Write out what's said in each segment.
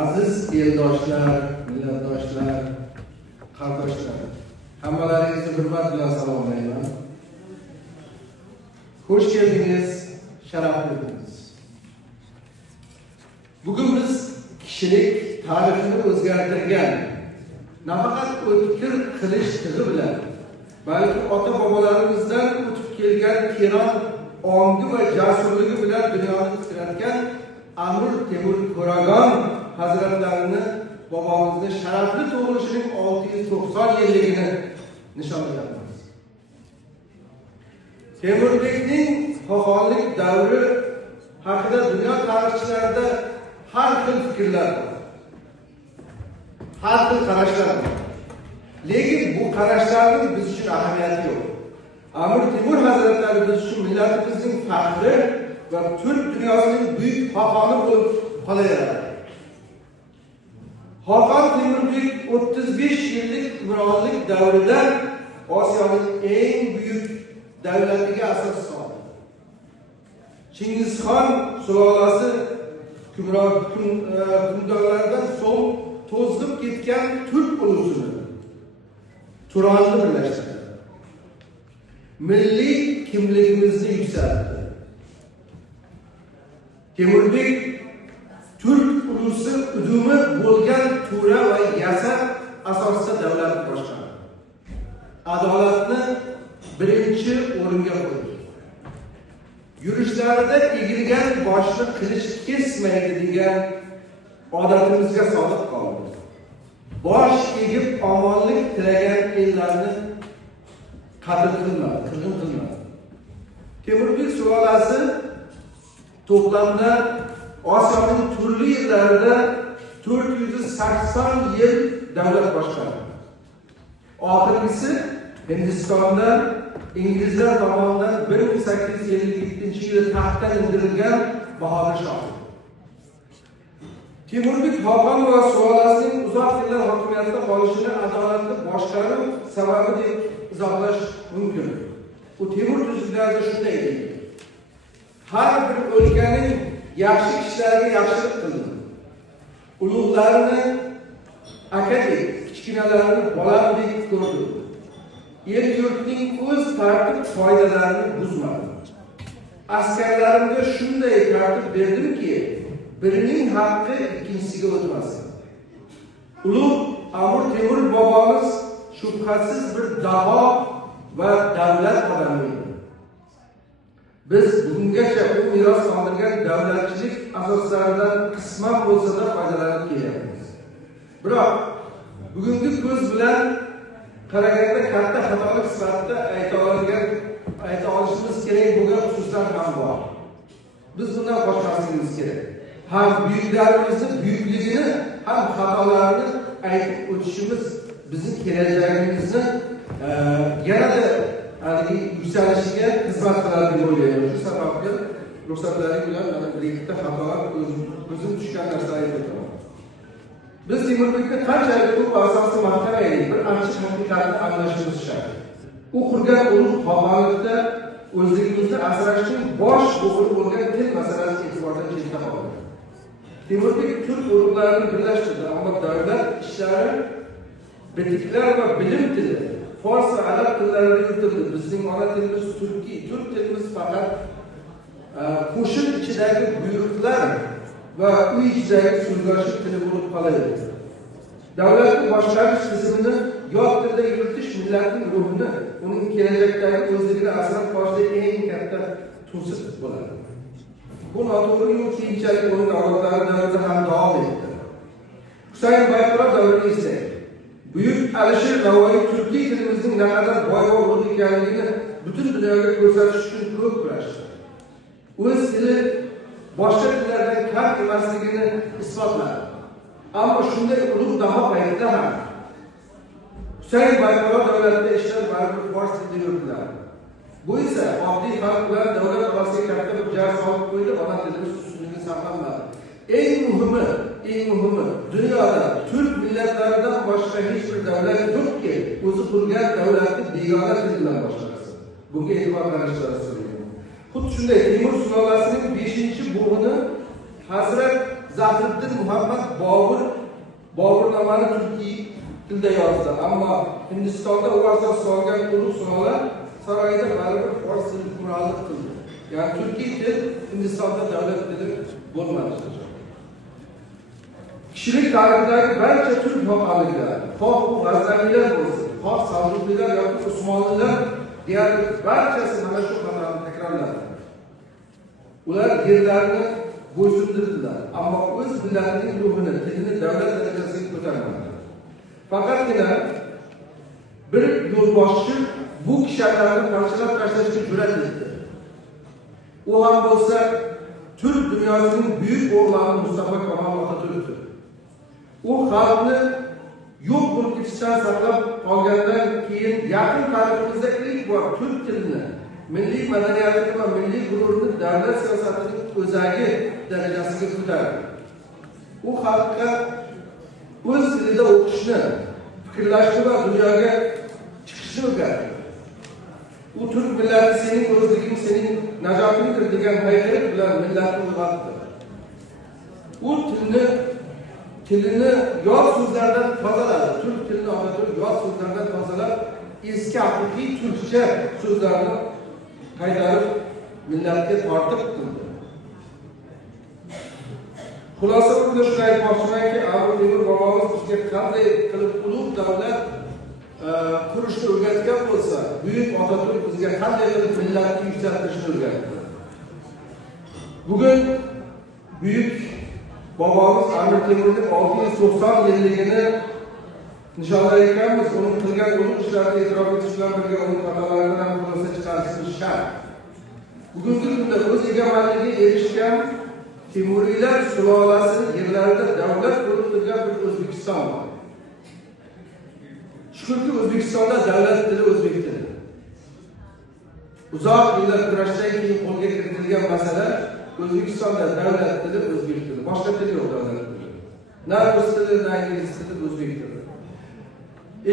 Aziz eldoshlar, millatdoshlar, qardoshlar, hammalaringizni hurmat bilan salomlayman. Xush keldingiz, sharaf berdingiz. Bugun biz kishilik tarixini o'zgartirgan, nafaqat o'tkir qilish tig'i bilan, balki ota-bobolarimizdan o'tib kelgan teran ongi va jasurligi bilan dunyoni titratgan Amir Temur Qo'ragon Hazratlarini bobomizni sharafli tug'ilishining 690 yilligini nishonlayapmiz. Temurbekning xo'xonlik davri haqida dunyo tarixchilarida har xil fikrlar bor. Har xil qarashlar bor. Lekin bu qarashlarning biz uchun ahamiyati yo'q. Amir Temur Hazratlari biz uchun millatimizning faxri va Türk dunyosining buyuk xo'xoni bo'lib qolaveradi. Xo'qon Temurbek 35 yillik hukmronlik davrida Osiyoning eng buyuk davlatiga asos soldi. Chingizxon sulolasi hukmdorlaridan so'ng to'zg'ib ketgan Turk ulusini Turonda birlashtirdi. Milliy kimligimizni yuksaltdi. Temurbek Türk ulusi udumi bo'lgan Tura va Yasa asosida davlatni boshqardi. Adolatni birinchi o'ringa qo'ydi. Yurishlarida egilgan boshni qilich kesmaydi degan odatimizga sodiq qoldi. Bosh egib omonlik tilagan ellarni qatl qilmadi, qirg'in qilmadi. Temurbek sulolasi to'plamda Osiyoning turli yerlarida 480 yil davlat boshqardi. Oxirgisi Hindistonda inglizlar tomonidan 1857-yilda taxtdan indirilgan Bahodir Shoh. Temurbek Xoqon va sulolasining uzoq yillar hokimiyatda qolishini adolatli boshqaruv sababi deb izohlash mumkin. U Temur tuzuklarida shunday deydi: har bir o'lkaning yaxshi kishilarga yaxshilik qildi. Ulug'larni akadek, kichkinalarini boladek ko'rdi. El yurtning o'z tartib qoidalarini buzmadi. Askarlarimga shunday tartib berdimki, birining haqqi ikkinchisiga o'tmasin. Ulug' Amir Temur bobomiz shubhasiz bir daho va davlat odami edi. Biz bugungacha u meros qoldirgan davlatchilik asoslaridan qisman bo'lsa-da foydalanib kelyapmiz. Biroq bugungi ko'z bilan qaraganda katta xatolik sifatida ayta olishimiz kerak bo'lgan xususlar ham bor. Biz bundan qochmasligimiz kerak. Ham buyuklarimizni buyukligini, ham xatolarini aytib o'tishimiz bizning kelajagimizni yanada yüksalishiga xizmat qiladi deb o'ylayman. Shu sababli ruxsatlaring bilan mana bir ikkita xatolar o'zim tushgan narsalarni aytib o'taman. Biz Temurbekni qanchalik ko'p asosli maqtamaylik, bir ancha haqiqatni anglashimiz shart. U qurgan ulug' xo'xonlikda o'zligimizni asrashning bosh bo'g'ini bo'lgan til masalasi e'tibordan chetda qoldi. Temurbek Turk urug'larini birlashtirdi, ammo davlat ishlari, bitiklar va bilim tili Fors va arab tillarida yuritildi. Bizning ona tilimiz turkiy. Turk tilimiz faqat qo'shin ichidagi buyruqlar va uy ichidagi so'zlashuv tili bo'lib qoladi. Davlatning boshqarish tizimini yot tilda yuritish millatning ruhini, uning kelajakdagi o'zligini asrab qolishda eng katta to'siq bo'ladi. Bu noto'g'ri yo'l keyinchalik uning avlodlari davrida ham davom etdi. Husayn Bayqaror davrini eslaydi. Buyuk Alisher Navoiy turkiy tilimizning naqadar boy va ulug' ekanligini butun dunyoga ko'rsatish uchun ko'p kurashdi. O'z tili boshqa tillardan kam emasligini isbotladi. Ammo shunday ulug' daho paytida ham Husayn Bayqaror davlatida ishlar baribir fors tilida yuritiladi. Bu esa oddiy xalq bilan davlat orasiga katta bir jar solib qo'ydi, ona tilimiz ustunligi saqlanmadi. Eng muhimi dunyoda Türk millatlaridan boshqa hech bir davlat yo'qki, o'zi qurgan davlatni begona til bilan boshqarsin. Bunga e'tibor qaratishlar so'rayman. Xuddi shunday Temur sulolasining 5-bo'g'ini Hazrat Zahiriddin Muhammad Boburnomani turkiy tilda yozdi. Ammo Hindistonda u asos solgan ulug' sulollar saroyida baribir fors tili hukmronlik qildi. Ya'ni turkiy til Hindistonda davlat tili bo'lmadi. Kishilik tarixidagi barcha turk maqollar, xoh u g'aznaviylar bo'lsin, xoh Saljuqiylar yoki Usmonlilar deyarli barchasi mana shu xatoni takrorladi. Ular yerlarni bo'ysundirdilar, ammo o'z millatining ruhini, tilini davlat darajasiga ko'tarmadi. Faqatgina bir yo'lboshchi bu kishilarni parchalab tashlashga jur'at etdi. U ham bo'lsa Türk dünyasının büyük o'g'loni Mustafa Kemal Atatürk'tür. U xalqni yo'q mulkchidan saqlab qolgandan keyin yaqin tariximizda ilk bor turk tilini, milliy madaniyatini va milliy g'ururini davlat siyosatining o'zagi darajasiga ko'tardi. U xalqqa o'z tilida o'qishni, fikrlashni va dunyoga chiqishni o'rgatdi. U Türk millati sening o'zliging, sening najotingdir degan hayrat bilan millatni uyg'otdi. U tilini yot so'zlardan tozaladi. Türk tilini Atatürk yot so'zlardan tozalab, eski haqiqiy turkcha so'zlarni qaytarib millatga tortiq qildi. Xulosa qilib shunday aytmoqchimanki, Amir Temur bobomiz bizga qanday qilib ulug' davlat kurishni o'rgatgan bo'lsa, buyuk Atatürk bizga qanday qilib millatni yuksaltirishni o'rgatdi. Bugun buyuk bobomiz Amir Temurning 690 yilligini nishonlar ekanmiz. Uning qilgan ulug' ishlarini e'tirof etish bilan birga uning xatolaridan ham xulosa chiqarishimiz shart. Bugungi kunda o'z egamanligiga erishgan Temuriylar sulolasining yerlarida davlat bo'lib turgan bir O'zbekiston bor. Shukrki O'zbekistonda davlat tili o'zbek tili. Uzoq yillar kurashdan keyin qo'lga kiritilgan masala O'zbekistonda davlat tili o'zbek tili. Boshqa til yo'q davlat tili. Na rus tili, na ingliz tili, o'zbek tili.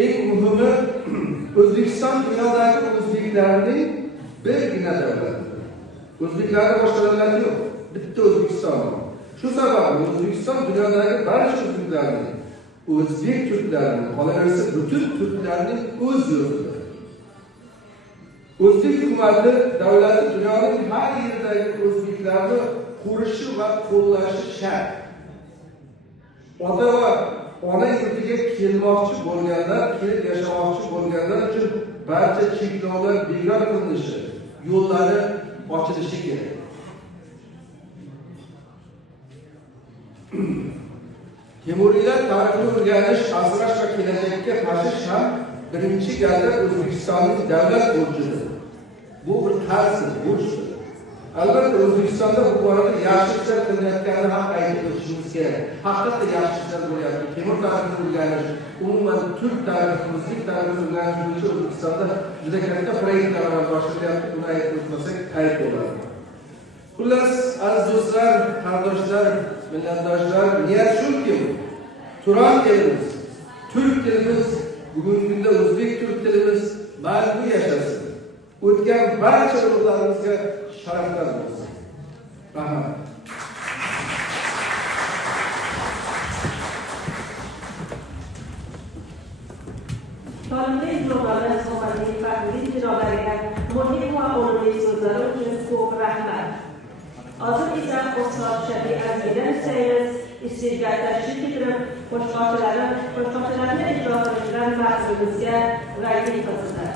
Eng muhimi O'zbekiston dunyodagi o'zbeklarning birgina davlati. O'zbeklarning boshqa davlati yo'q. Bitta O'zbekiston. Shu sababli O'zbekiston dunyodagi barcha o'zbeklarning, o'zbek turklarning, qolaversa butun turklarning o'z yurtidir. O'zbek hukumati davlati dunyoning har yeridagi o'zbeklarni qo'rishi va qo'llashi shart. Ota va ona yurtiga kelmoqchi bo'lganlar, kelib yashamoqchi bo'lganlar uchun barcha cheklovlar bekor qilinishi, yo'llari ochilishi kerak. Temuriylar tarixini o'rganish, asrash va kelajakka tashish ham birinchi galda O'zbekistonning davlat burchidir. Bu bir qarzdir, burchdir. Albatta O'zbekistonda bu borada yaxshi ishlar qilinayotganini ham aytib o'tishimiz kerak. Haqiqatda yaxshi ishlar bo'lyapti. Temur tarixini o'rganish, umuman turk tarixi, o'zbek tarixini o'rganish bo'yicha O'zbekistonda juda katta proyektlar amalga oshirilyapti. Buni aytib o'tmasak ayb bo'ladi. Xullas, aziz do'stlar, qardoshlar, millatdoshlar, niyat shuki, Turon elimiz, Türk tilimiz, bugungi kunda o'zbek turk tilimiz mangu yashasin. O'tgan barcha ulug'larimizga sharaflar bo'lsin. Rahmat. Tolibli ijrolar sohasining farqli ijrolariga muhim va o'rinli so'zlari uchun ko'p rahmat. Hozir esa Ustod Shafiy Azizdan istaymiz, iste'dodga tashrif etilib, qo'shiqchilarni ijro qilishdan maqsadimizga vakiy qilsinlar.